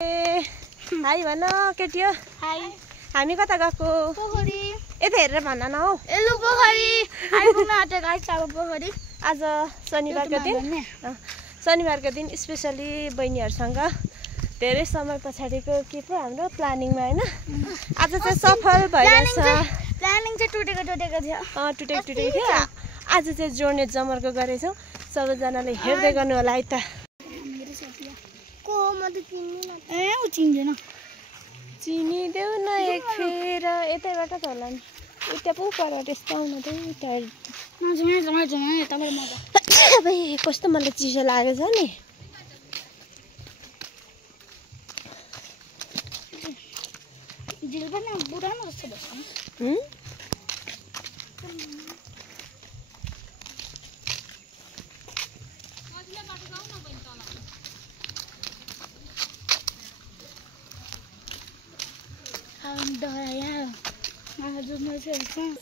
High भन केटी हो। हाई। हामी कता गएको? पोखरी। यता हेरेर भन न हौ। एलु पोखरी। आइपुग्न आँटेको आइसक्यो पोखरी। आज शनिबारको दिन स्पेशली बहिनीहरुसँग धेरै समय पछाडिको के पो हाम्रो प्लानिङमा हैन आज चाहिँ सफल भइरहेछ। प्लानिङ चाहिँ टुटेको थियो। आज चाहिँ जोड्ने जमर्को गरेछौं। सबैजनाले हेर्दै गर्नु होला है त। को म त चिन्दिन। उ चिन्दैन। चिनिदेऊ न एक फेर यतैबाट त होला नि। उता पो पर त्यस्तो आउन त उता नजमा तपाईँ मजा। अबे कस्तो मलाई चिसो लागेछ नि। दिल पनि बुढानो जस्तो भन्छ नि। डराया आज म चाहिँ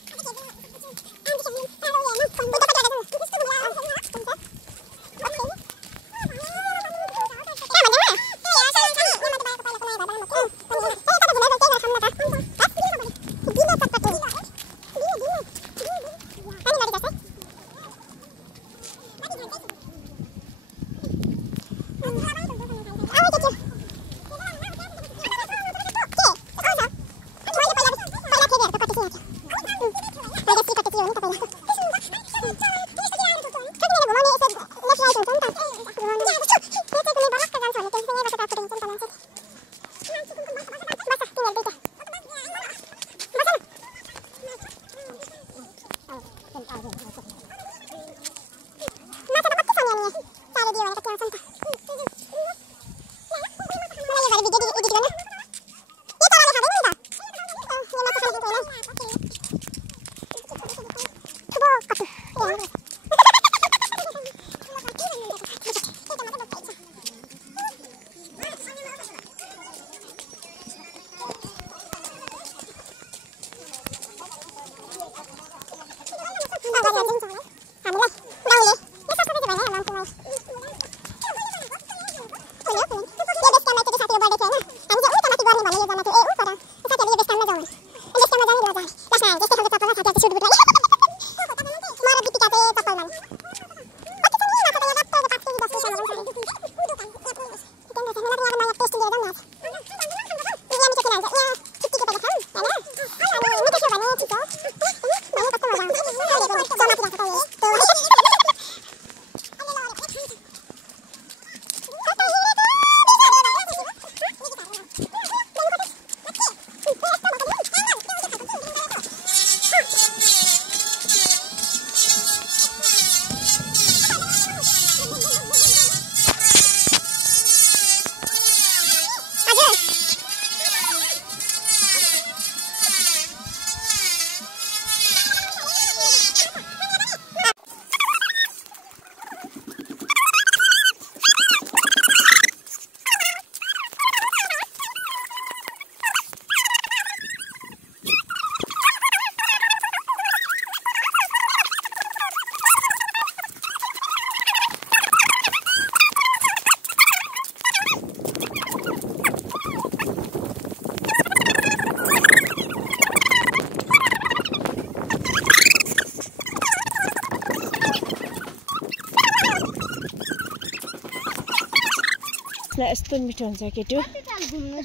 यस्तो मिठो हुन्छ केटी हो।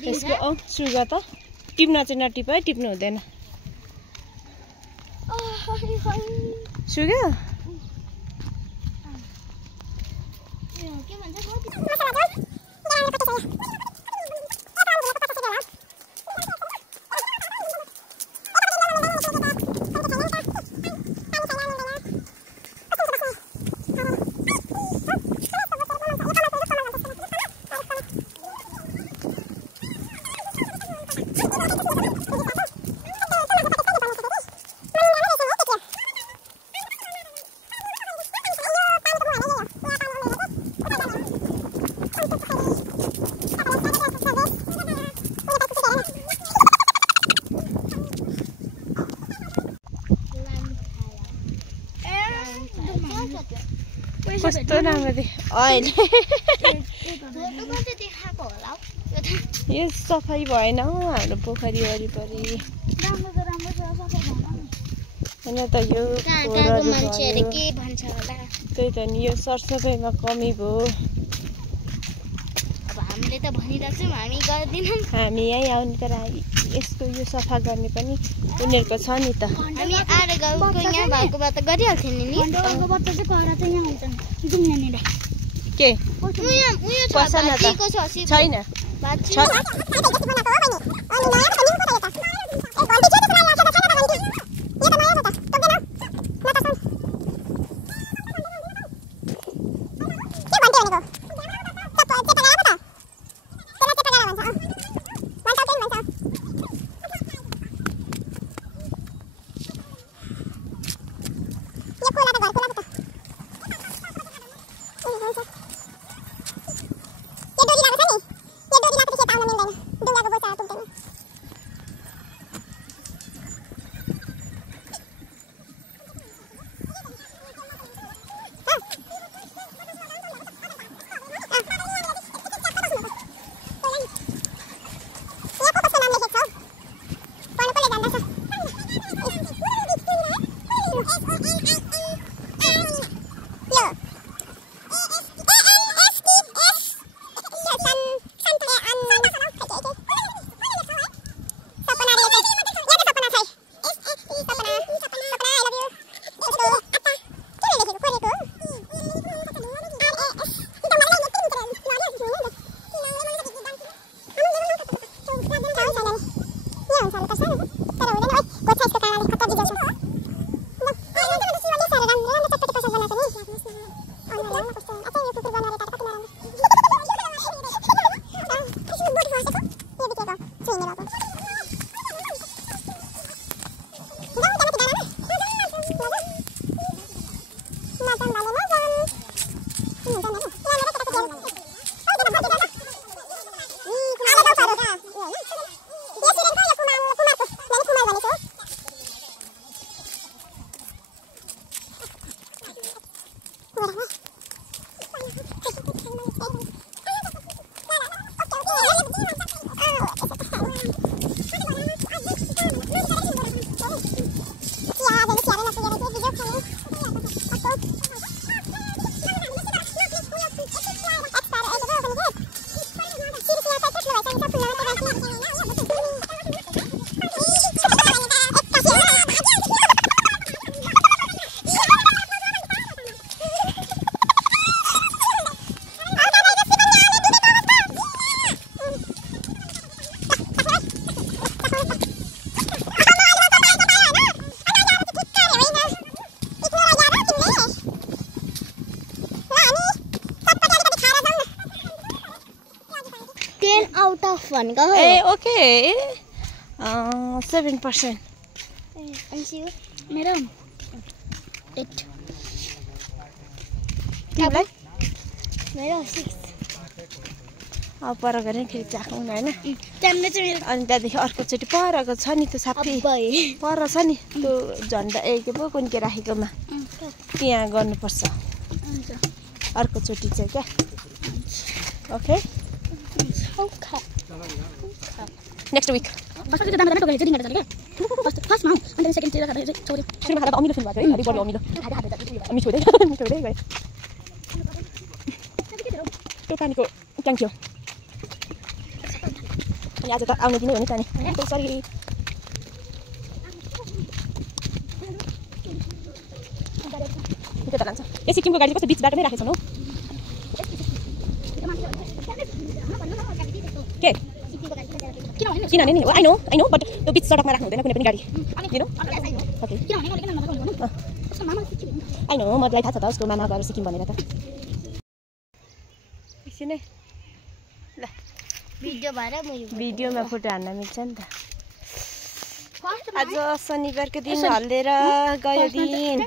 यसको सुगा त टिप्न चाहिँ नटिप है, टिप्नु हुँदैन। सुगा कस्तो राम्रो अहिले यो सफाइ भएन हौ हाम्रो पोखरी वरिपरि राम्रो छ हैन त यो कहाँको मान्छेहरुले के भन्छ होला त्यही त नि यो सरसफाइमा कमी भयो अब हामीले त भनिराछौँ हामी गर्दिनौँ हामी यही आउने तर यसको यो सफा गर्ने पनि उनीहरुको छ नि त हामी आएर गाउँको यहाँ भएको भए त गरिहाल्थ्यो नि घण्टाको बच्चा चाहिँ कडा चाहिँ यहाँ हुन्छन् जाउँ यहाँनिर के उयो छ पसन त भातीको छ छैन आउट अफ भनेको हो ए ओके 7% मेरो 8 तिमीलाई मेरो 6 अब पर गरे फेरि चाखौँ न हैन त्यहाँले चाहिँ मेरो अनि त्यहाँदेखि अर्कोचोटि परको छ नि त्यो साफी पर छ नि त्यो झन्डा के पो कुनके राखेकोमा त्यहाँ गर्नुपर्छ अर्कोचोटि चाहिँ क्या ओके नेक्स्ट विक अमिलो फिल्म भएको है बढी अमिलो मिठो हुँदै गयो त्यो पानीको ट्याङ्की हो अनि आज त आउने दिनै हो नि त नि सरी त्यो त लान्छ यो सिक्किमको गाडी कस्तो बिच बाटो नै राखेछन् हो के किनभने नि आई नो बट त्यो बिच सडकमा राख्नु हुँदैन कुनै पनि गाडी ओके आई नो मलाई थाहा छ त उसको मामा गएर सिक्किम भनेर त एकछिनै ल भिडियोमा फोटो हान्न मिल्छ नि त आज शनिबारको दिन हल्लेर गयो दिन